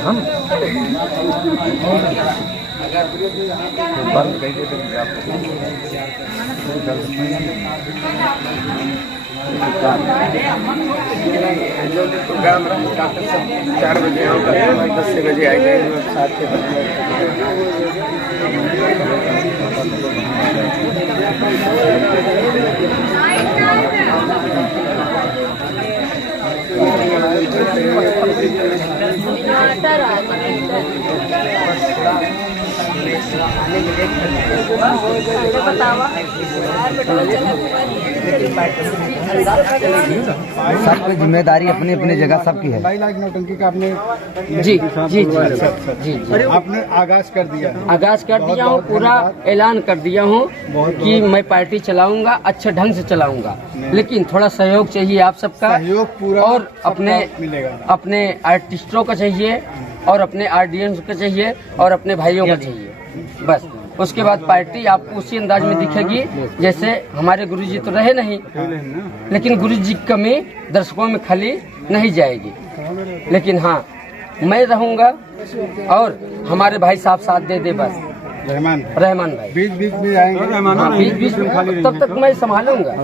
हम प्रोग्राम 4 बजे 10 बजे आएंगे 7 के सबकी जिम्मेदारी अपनी अपनी जगह सबकी है। 22 लाख नौटंकी का आपने जी जी जी आपने आगाज कर दिया है। आगाज कर दिया हूँ, पूरा ऐलान कर दिया हूँ कि मैं पार्टी चलाऊंगा, अच्छे ढंग से चलाऊंगा, लेकिन थोड़ा सहयोग चाहिए आप सबका, सहयोग पूरा और अपने मिलेगा। अपने आर्टिस्टों का चाहिए और अपने ऑडियंस का चाहिए और अपने भाइयों का चाहिए। बस उसके बाद पार्टी आपको उसी अंदाज में दिखेगी जैसे हमारे गुरुजी तो रहे नहीं, लेकिन गुरुजी की कमी दर्शकों में खाली नहीं जाएगी। लेकिन हाँ, मैं रहूँगा और हमारे भाई साहब साथ दे दे बस। रहमान भाई बीच बीच में आएंगे, बीच बीच में तब तक मैं संभालूंगा,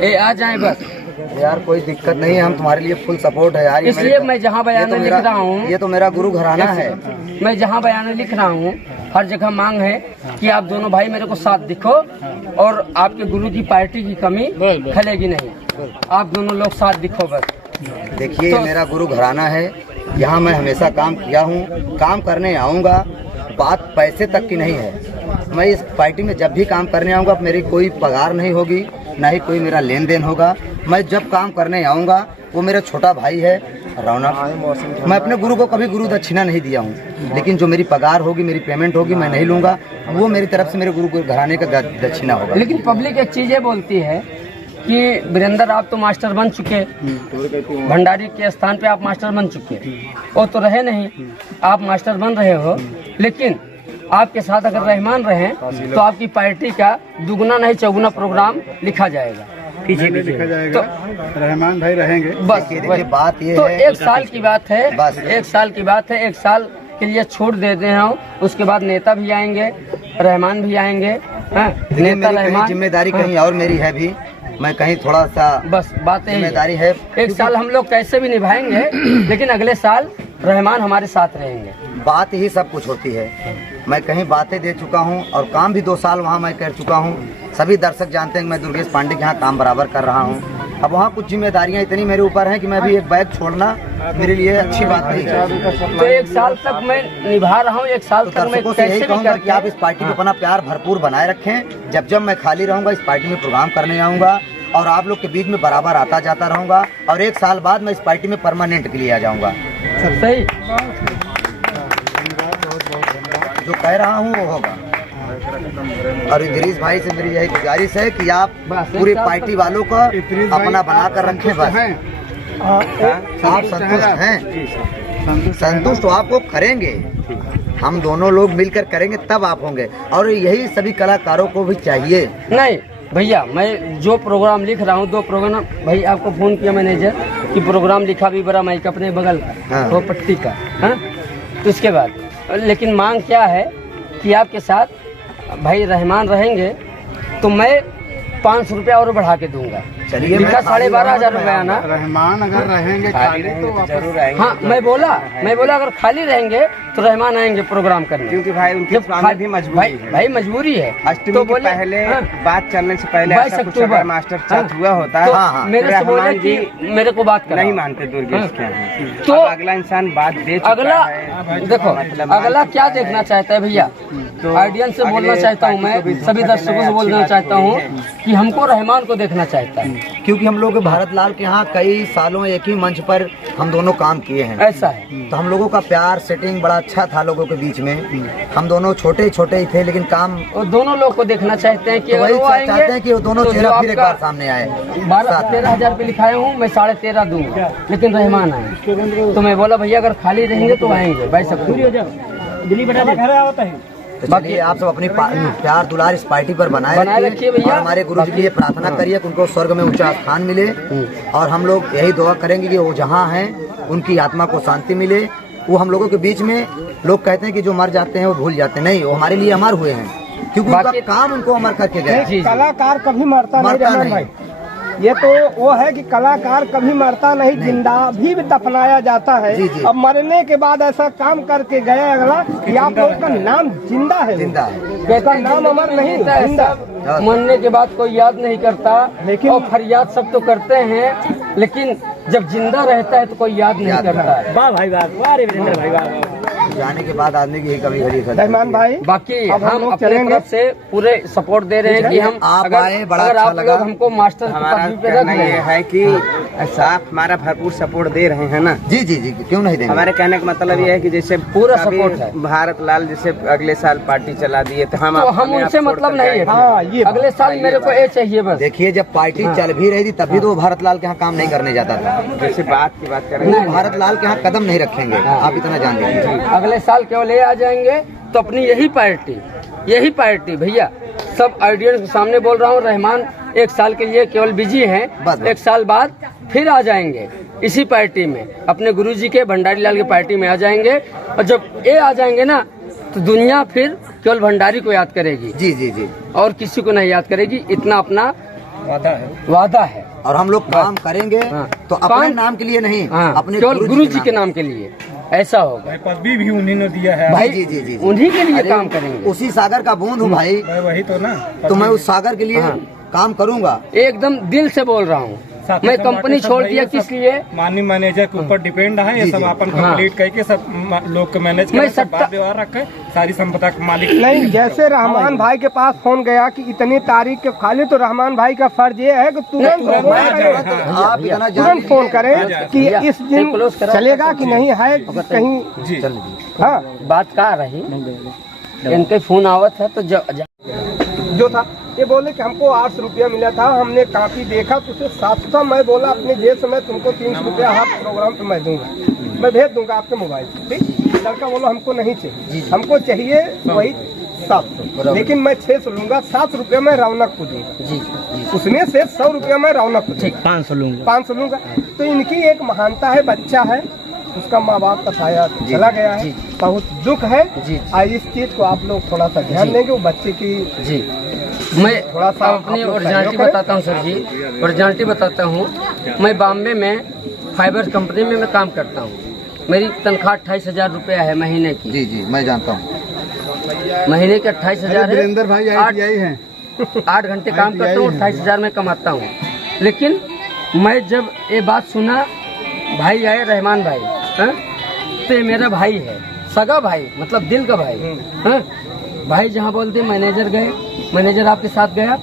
ये आ जाए बस। यार कोई दिक्कत नहीं है, हम तुम्हारे लिए फुल सपोर्ट है यार। इसलिए मैं जहाँ बयान लिख रहा हूँ, ये तो मेरा गुरु घराना है, मैं जहाँ बयान लिख रहा हूँ हर जगह मांग है कि आप दोनों भाई मेरे को साथ दिखो और आपके गुरु की पार्टी की कमी खलेगी नहीं, आप दोनों लोग साथ दिखो बस। देखिए ये मेरा गुरु घराना है, यहाँ मैं हमेशा काम किया हूँ, काम करने आऊँगा, बात पैसे तक की नहीं है। मैं इस पार्टी में जब भी काम करने आऊँगा मेरी कोई पगार नहीं होगी, ना ही कोई मेरा लेन देन होगा। मैं जब काम करने आऊँगा वो मेरा छोटा भाई है रौनक। मैं अपने गुरु को कभी गुरु दक्षिणा नहीं दिया हूँ, लेकिन जो मेरी पगार होगी, मेरी पेमेंट होगी, मैं नहीं लूँगा, वो मेरी तरफ से मेरे गुरु के घराने का दक्षिणा होगा। लेकिन पब्लिक एक चीज़ ये बोलती है कि वीरेंद्र आप तो मास्टर बन चुके, भंडारी के स्थान पे आप मास्टर बन चुके, वो तो रहे नहीं, आप मास्टर बन रहे हो, लेकिन आपके साथ अगर रहमान रहे तो आपकी पार्टी का दुगना नहीं चौगुना प्रोग्राम लिखा जाएगा, पीछे लिखा जाएगा। तो रहमान भाई रहेंगे बस। बात ये तो है, एक साल की बात है, बस एक साल की बात है, एक साल के लिए छोड़ देते हैं, उसके बाद नेता भी आएंगे, रहमान भी आएंगे। नेता रहमान जिम्मेदारी कहीं और मेरी है भी, मैं कहीं थोड़ा सा बस बात जिम्मेदारी है। एक साल हम लोग कैसे भी निभाएंगे, लेकिन अगले साल रहमान हमारे साथ रहेंगे। बात ही सब कुछ होती है। मैं कहीं बातें दे चुका हूं और काम भी 2 साल वहां मैं कर चुका हूं। सभी दर्शक जानते हैं कि मैं दुर्गेश पांडे के यहाँ काम बराबर कर रहा हूं। अब वहाँ कुछ जिम्मेदारियां इतनी मेरे ऊपर हैं कि मैं भी एक बैग छोड़ना मेरे लिए अच्छी बात नहीं है। तो 1 साल तक मैं निभा रहा हूँ, 1 साल तक मैं यही कहूँगा कि आप इस पार्टी को अपना प्यार भरपूर बनाए रखें। जब जब मैं खाली रहूँगा इस पार्टी में प्रोग्राम करने आऊँगा और आप लोग के बीच में बराबर आता जाता रहूँगा, और 1 साल बाद मैं इस पार्टी में परमानेंट के लिए आ जाऊँगा। सही जो कह रहा हूँ वो होगा। और इदरीस भाई से मेरी यही गुजारिश है कि आप पूरी पार्टी वालों को अपना बनाकर रखें। बस आप संतुष्ट हैं, संतुष्ट आपको करेंगे, हम दोनों लोग मिलकर करेंगे तब आप होंगे, और यही सभी कलाकारों को भी चाहिए। नहीं भैया, मैं जो प्रोग्राम लिख रहा हूँ, 2 प्रोग्राम भाई आपको फोन किया मैनेजर कि प्रोग्राम लिखा भी बड़ा माइक अपने बगल का, वो पट्टी का, हाँ। तो उसके बाद लेकिन मांग क्या है कि आपके साथ भाई रहमान रहेंगे तो मैं 500 रुपया और बढ़ा के दूंगा, चलिए लिखा 12,500 रुपया ना। रहमान अगर रहेंगे खाली तो जरूर आएंगे। हाँ मैं बोला अगर खाली रहेंगे तो रहमान आएंगे प्रोग्राम करने, क्योंकि भाई उनके सामने भी मजबूरी है। भाई मजबूरी है। अष्टमी तो के बोले, पहले हाँ, बात चलने से पहले 22 ऐसा कुछ अक्टूबर, अगर मास्टर हाँ, साथ हुआ होता है तो हाँ, हाँ। मेरे से बोले रहमान कि जी मेरे को बात करा नहीं मानते दुर्गेश क्या है। तो अब अगला इंसान बात दे चुका अगला है। देखो मतलब अगला क्या देखना चाहता है भैया, तो ऑडियंस से बोलना अगले चाहता हूँ मैं, पार्टी को भी सभी दर्शकों से बोलना चाहता हूँ कि हमको रहमान को देखना चाहता है। क्योंकि हम लोग भारत लाल के यहाँ कई सालों एक ही मंच पर हम दोनों काम किए हैं। ऐसा है तो हम लोगों का प्यार सेटिंग बड़ा अच्छा था लोगों के बीच में। हम दोनों छोटे छोटे ही थे लेकिन काम और दोनों लोग को देखना चाहते हैं कि तो अगर वही वो आएंगे चाहते हैं कि वो दोनों तो चेहरा जो फिर एक आपका बार सामने आए। 13,000 रुपये लिखाया हूँ, मैं 13.5 दूंगा, लेकिन रहमान आए। तो मैं बोला भैया अगर खाली रहेंगे तो आएंगे भाई सब। तो चलिए आप सब अपनी प्यार दुलार इस पार्टी पर बनाए रखिए भैया। और हमारे गुरु जी के लिए प्रार्थना करिए कि उनको स्वर्ग में ऊंचा स्थान मिले। और हम लोग यही दुआ करेंगे कि वो जहाँ हैं उनकी आत्मा को शांति मिले। वो हम लोगों के बीच में लोग कहते हैं कि जो मर जाते हैं वो भूल जाते हैं, नहीं, वो हमारे लिए अमर हुए हैं क्योंकि उनका काम उनको अमर करके गया। जी, जी। कलाकार कभी मरता नहीं मरता रहमान नहीं। भाई। ये तो वो है कि कलाकार कभी मरता नहीं, जिंदा भी दफनाया जाता है। जी, जी। अब मरने के बाद ऐसा काम करके गया अगला कि आप लोगों का नाम जिंदा है, जिंदा है। बेटा नाम अमर नहीं जिंदा। मरने के बाद कोई याद नहीं करता, लेकिन- और फरियाद सब तो करते हैं, लेकिन जब जिंदा रहता है तो कोई याद नहीं करता है। वाह भाई वाह, वाह रे वीरेंद्र भाई वाह। जाने के बाद आदमी की कभी घड़ी रहमान भाई बाकी अब हम हम लोग अपने चलेंगे। तरफ से पूरे सपोर्ट दे रहे हैं कि हम आप अगर आए, बड़ा अगर अच्छा आप लगा। लोग हमको मास्टर की हमारा पदवी पे रख कहना ये लें। है कि आप हमारा भरपूर सपोर्ट दे रहे हैं ना। जी जी जी क्यों नहीं देंगे। हमारे कहने का मतलब ये है कि जैसे पूरा कभी सपोर्ट है। भारत लाल जैसे अगले साल पार्टी चला दिए तो हम तो हम अपने आप उनसे छोड़ मतलब कर नहीं है। जाएंगे। हाँ, ये अगले साल मेरे को ये चाहिए बस। देखिए जब पार्टी चल भी रही थी तभी तो वो भारत लाल के यहाँ काम नहीं करने जाता था। जैसे बात की बात करें वो भारत लाल के यहाँ कदम नहीं रखेंगे, आप इतना जान लीजिए। अगले साल केवल ये आ जाएंगे तो अपनी यही पार्टी भैया सब ऑडियंस के सामने बोल रहा हूँ, रहमान एक साल के लिए केवल बिजी हैं, बस। एक साल बाद फिर आ जाएंगे इसी पार्टी में, अपने गुरुजी के भंडारी लाल की पार्टी में आ जाएंगे। और जब ये आ जाएंगे ना तो दुनिया फिर केवल भंडारी को याद करेगी, जी जी जी। और किसी को नहीं याद करेगी। इतना अपना वादा है। और हम लोग काम करेंगे हाँ। तो अपने नाम के लिए नहीं, हाँ, अपने केवल गुरु जी के नाम। नाम के लिए ऐसा होगा। पदवी भी उन्हीं ने दिया है भाई जी, जी, जी, जी। उन्हीं के लिए अरे, काम करेंगे। उसी सागर का बूंद हूँ भाई, वही तो ना। तो मैं उस सागर के लिए हाँ। काम करूँगा। एकदम दिल से बोल रहा हूँ। मैं कंपनी छोड़ दिया किस लिए? माननीय मैनेजर के ऊपर डिपेंड है, ये जी, सब जी। अपन हाँ। कंप्लीट करके सब लोग को मैनेज मैं कर सब सट्टा- बात व्यवहार रखे, सारी संपदा का मालिक नहीं, जैसे रहमान भाई के पास फोन गया कि इतनी तारीख के खाली, तो रहमान भाई का फर्ज ये है कि तुरंत तुरंत फोन आ करें। जाए। आप इतना जान तुरंत फोन करें कि भैया, इस दिन क्लोज करा। चलेगा कि नहीं है कहीं। जी हाँ, बात कहाँ रही? इनके फोन आवत है तो जो था ये बोले कि हमको 800 रुपया मिला था, हमने काफी देखा तो उसे 700। मैं बोला अपने जेब से मैं तुमको 300 रुपया हर प्रोग्राम पे मैं दूंगा, मैं भेज दूंगा आपके मोबाइल से। ठीक, लड़का बोला हमको नहीं चाहिए, हमको चाहिए वही 700, लेकिन मैं 600 लूंगा, 7 रुपया मैं रौनक को दूंगा। जी उसमें से 100 रुपया मैं रौनक को ठीक 500 लूंगा। 500 लूंगा। तो इनकी एक महानता है, बच्चा है, उसका माँ बाप का साया चला गया है, बहुत दुख है। जी। और इस चीज को आप लोग थोड़ा सा ध्यान देंगे, वो बच्चे की जी मैं थोड़ा सा अपनी आप लोग ओरिजिनलिटी सहयोग बताता हूँ सर जी, ओरिजिनलिटी बताता हूँ। मैं बॉम्बे में फाइबर कंपनी में मैं काम करता हूँ। मेरी तनख्वाह 28,000 रुपया है महीने की। जी जी मैं जानता हूँ। महीने के 28,000 है। वीरेंद्र भाई आई हैं 8 घंटे काम करता हूँ, 28,000 में कमाता हूँ। लेकिन मैं जब ये बात सुना, भाई आए रहमान भाई, हाँ? तो ये मेरा भाई है, सगा भाई, मतलब दिल का भाई। हाँ? भाई जहाँ बोलते मैनेजर गए, मैनेजर आपके साथ गया,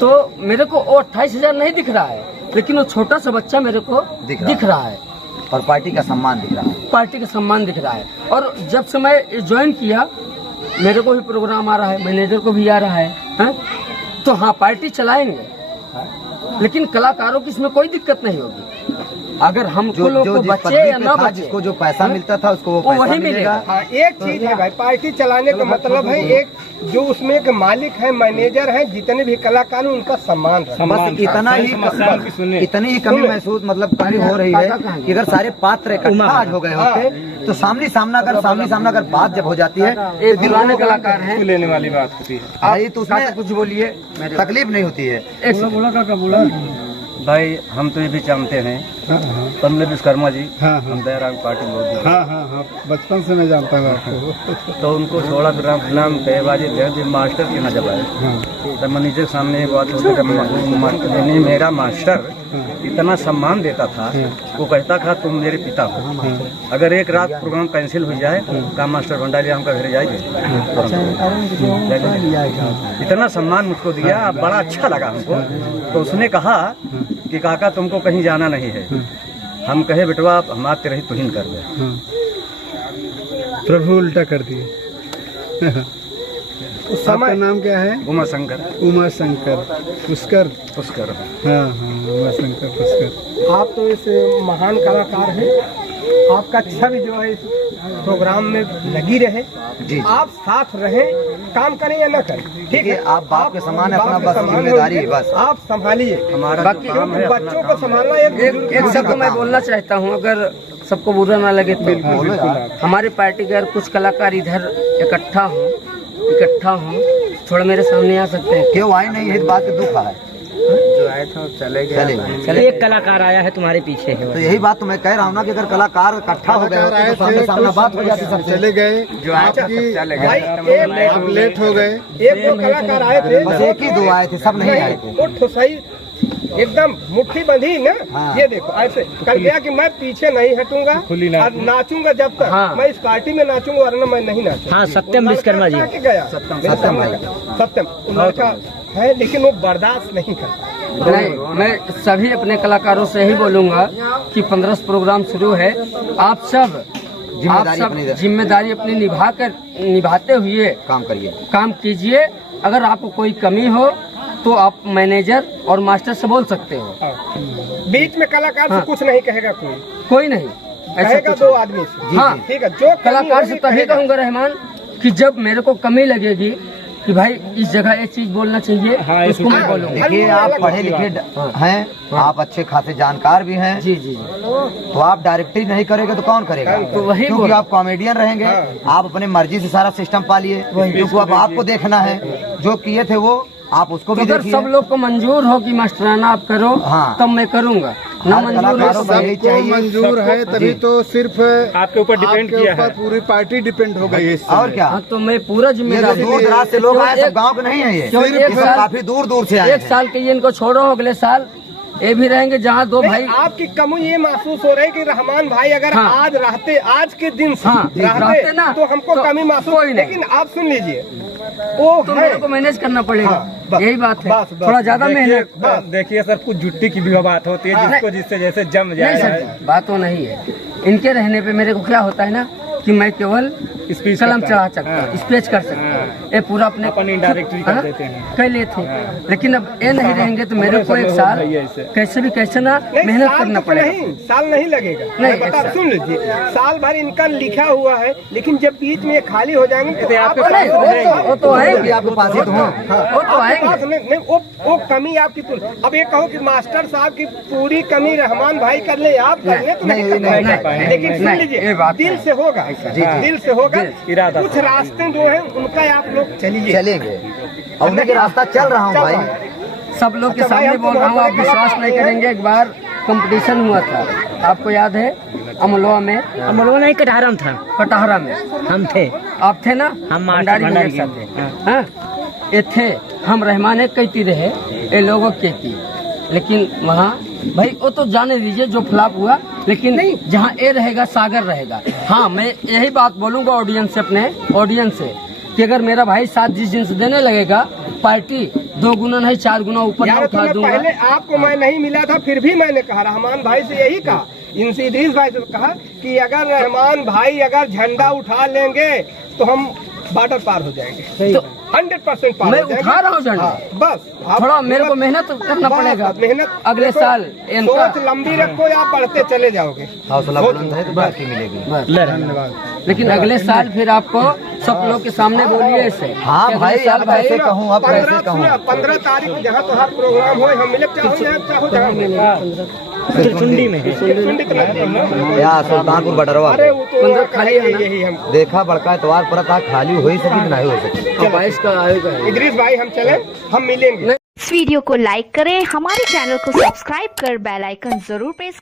तो मेरे को वो 28,000 नहीं दिख रहा है, लेकिन वो छोटा सा बच्चा मेरे को दिख रहा है। और पार्टी का सम्मान दिख रहा है। पार्टी का सम्मान दिख रहा है। और जब से मैं ज्वाइन किया, मेरे को भी प्रोग्राम आ रहा है, मैनेजर को भी आ रहा है। हाँ? तो हाँ पार्टी चलाएंगे, लेकिन कलाकारों की इसमें कोई दिक्कत नहीं होगी। अगर हमको लोग को बचे या ना बचे, जिसको जो पैसा मिलता था उसको वो वो पैसा वही मिलेगा। हाँ, एक चीज है भाई, पार्टी चलाने का मतलब है एक जो उसमें एक मालिक है, मैनेजर है, जितने भी कलाकार हैं उनका सम्मान रहे। बस इतनी ही कमी महसूस मतलब कमी हो रही है कि अगर सारे पात्र इकट्ठा आज हो गए होते तो सामने सामना कर बात जब हो जाती है एक दीवाने कलाकार हैं। लेने वाली बात होती है। भाई तो उसमें कुछ बोलिए तकलीफ नहीं होती है। भाई हम तो ये भी जानते हैं कमल विश्वकर्मा जी, हाँ, हम दयाराम पार्टी बहुत हाँ हाँ हाँ, बचपन से मैं जानता हूँ आपको। तो उनको छोड़ा फिर नाम कई बार मास्टर के ना जब आए तब मैनेजर के सामने एक बात होती, मेरा मास्टर इतना सम्मान देता था, वो कहता था तुम मेरे पिता हो, अगर एक रात प्रोग्राम कैंसिल हो जाए का मास्टर भंडारी हमका घर जाएंगे, इतना सम्मान मुझको दिया, बड़ा अच्छा लगा हमको। तो उसने कहा कि काका तुमको कहीं जाना नहीं है। हम कहे बेटवा हम आते रही तुहिन कर दे। प्रभु उल्टा कर दिए। उस समय नाम क्या है? उमा शंकर। उमा शंकर पुष्कर। पुष्कर। हाँ हाँ, उमा शंकर पुष्कर। आप तो इस महान कलाकार हैं, आपका छवि जो है इस प्रोग्राम में लगी रहे जी। आप साथ रहें, काम करें या न करें, ठीक है? आप बाप के समान है, अपना बस जिम्मेदारी है, बस आप संभालिए हमारा बाकी काम है, बच्चों को संभालना। एक शब्द मैं बोलना चाहता हूँ, अगर सबको बुरा ना लगे तो। बोलो यार। हमारे पार्टी के अगर कुछ कलाकार इधर इकट्ठा हों, थोड़ा मेरे सामने आ सकते हैं? क्यों आए नहीं, इस बात का दुख है। जो आए थे चले गए। एक कलाकार आया है तुम्हारे पीछे है। तो यही बात तो मैं कह रहा हूँ ना कि अगर कलाकार इकट्ठा हो गए होते तो सामने सामने बात हो जाती, सब चले गए जो आए थे सब चले भाई, गए। आप लेट हो गए। एक दो कलाकार आए थे, बस एक ही दो आए थे, सब नहीं आए थे। वो ठुसाई एकदम मुट्ठी बंधी ना। हाँ। ये देखो ऐसे कल गया कि मैं पीछे नहीं हटूंगा और नाचूंगा जब तक हाँ। मैं इस पार्टी में नाचूंगा, वरना मैं नहीं नाचूंगा। हाँ, सत्यम विश्वकर्मा जी। गया सत्यम भाई। सत्यम लड़का है, लेकिन वो बर्दाश्त नहीं करता। नहीं, मैं सभी अपने कलाकारों से यही बोलूंगा कि 15 प्रोग्राम शुरू है, आप सब जिम्मेदारी अपनी निभाते हुए काम कीजिए। अगर आपको कोई कमी हो तो आप मैनेजर और मास्टर से बोल सकते हो। बीच में कलाकार से कुछ नहीं कहेगा कोई नहीं, ऐसा कहेगा कुछ दो आदमी से। हाँ, ठीक है, जो कलाकार से तभी कहूँगा रहमान कि जब मेरे को कमी लगेगी कि भाई इस जगह ये चीज बोलना चाहिए, उसको मैं बोलूँगा। देखिए आप पढ़े लिखे हैं, आप अच्छे खासे जानकार भी हैं। जी जी, तो आप डायरेक्टरी नहीं करेंगे तो कौन करेगा? तो वही क्योंकि आप कॉमेडियन रहेंगे, आप अपने मर्जी से सारा सिस्टम पालिए, क्योंकि अब आपको देखना है, जो किए थे वो आप उसको भी अगर देखिए। सब लोग को मंजूर हो कि मास्टराना आप करो, हाँ। तब मैं करूँगा। ना मंजूर है तो भाई सबको मंजूर है, तभी तो सिर्फ आपके ऊपर डिपेंड किया है। पूरी पार्टी डिपेंड हो गई है। और क्या, हाँ, तो मैं पूरा ये जो जिम्मेदारी दूर दराज से लोग आए, सब गाँव के नहीं है, ये क्यों एक साल- काफी दूर दूर से आए एक साल के लिए इनको छोड़ो, अगले साल ये भी रहेंगे जहाँ दो भाई। आपकी कमी ये महसूस हो रही है कि रहमान भाई अगर हाँ। आज रहते, आज के दिन से हाँ, रहते ना, तो हमको तो कमी महसूस। कोई नहीं। लेकिन आप सुन लीजिए, वो तो है। मेरे को मैनेज करना पड़ेगा। हाँ, बस, यही बात है, बस, बस। थोड़ा ज्यादा मेहनत। देखिए सर, कुछ जुट्टी की भी बात होती है, जिसको जिससे जैसे जम नहीं जाए। सर, बात तो नहीं है। इनके रहने पे मेरे को क्या होता है ना कि मैं केवल स्पीच कलम करता चढ़ा है। सकता हाँ। हूँ, स्पीच कर सकता हूँ, ये पूरा अपने अपन indirectly कर हाँ, देते हैं। कर लेते हैं। लेकिन अब ये नहीं रहेंगे तो मेरे को एक साल कैसे भी कैसे ना नहीं, मेहनत साल करना तो पड़ेगा। नहीं, साल नहीं लगेगा। नहीं, मैं बता, एक साल। सुन लीजिए, साल भर इनका लिखा हुआ है, लेकिन जब बीच में ये खाली हो जाएंगे तो आप नहीं, वो तो आएंगे, आपके पास ही तो हो। वो तो आपके पास आएंगे। नहीं, वो कमी आपकी अब ये कहो कि मास्टर साहब की पूरी कमी रहमान भाई कर ले, आप कर ले तो नहीं कर पाएंगे। लेकिन सुन नहीं, लीजिए, ये बात दिल से होगा, दिल से होगा। कुछ रास्ते जो है उनका आप लोग चलिए, चलेंगे, और उनके रास्ता चल रहा हूँ भाई। सब लोग के अच्छा भाई, सामने हमको बोल रहा हूँ, बहुत आप बड़ा विश्वास नहीं कलाकार करेंगे। एक बार कंपटीशन हुआ था, आपको याद है, अमलोआ में। अमलोआ नहीं, कटहरा में था। कटहरा में हम थे, आप थे ना? हम भंडारी भंडारी भैया के साथ थे। हाँ, ये थे, हम रहमान एक कहती रहे, ये लोगों कहती। लेकिन वहाँ भाई वो तो जाने दीजिए जो फ्लॉप हुआ, लेकिन जहाँ ए रहेगा सागर रहेगा। हाँ, मैं यही बात बोलूँगा ऑडियंस से, अपने ऑडियंस से, कि अगर मेरा भाई साथ जिस दिन से देने लगेगा, पार्टी 2 गुना नहीं 4 गुना ऊपर यार, उठा तो दूंगा। पहले आपको मैं नहीं मिला था, फिर भी मैंने कहा, रहमान भाई से यही कहा, इनसे इदरीस भाई से कहा कि अगर रहमान भाई अगर झंडा उठा लेंगे तो हम बॉर्डर पार हो जाएंगे। तो 100% पार मैं हो जाएंगे। उठा रहा हूँ झंडा। हाँ, बस आप थोड़ा मेरे को मेहनत करना बस, पड़ेगा। मेहनत अगले देखो, साल इनका सोच लंबी रखो या बढ़ते चले जाओगे। हौसला बुलंद है तो बाकी मिलेगी। धन्यवाद। लेकिन अगले साल फिर आपको सब लोग के सामने बोलिए ऐसे। हाँ कि भाई, अगले साल अब कैसे कहूँ, अब कैसे कहूँ। 15 तारीख जहाँ तुम्हारा प्रोग्राम हो, हम मिले चाहो यहाँ चाहो जहाँ चुंडी में सुंडी तो लगती है ना। या सुल्तानपुर बटरवा अरे वो तो 15 खाली है ना? यही हम देखा बड़का एतवार पर था, खाली हो ही सकी नहीं हो सकी। 22 का आएगा। इदरीस भाई हम चले, हम मिलेंगे। इस वीडियो को लाइक करें, हमारे चैनल को सब्सक्राइब कर बेल आइकन जरूर प्रेस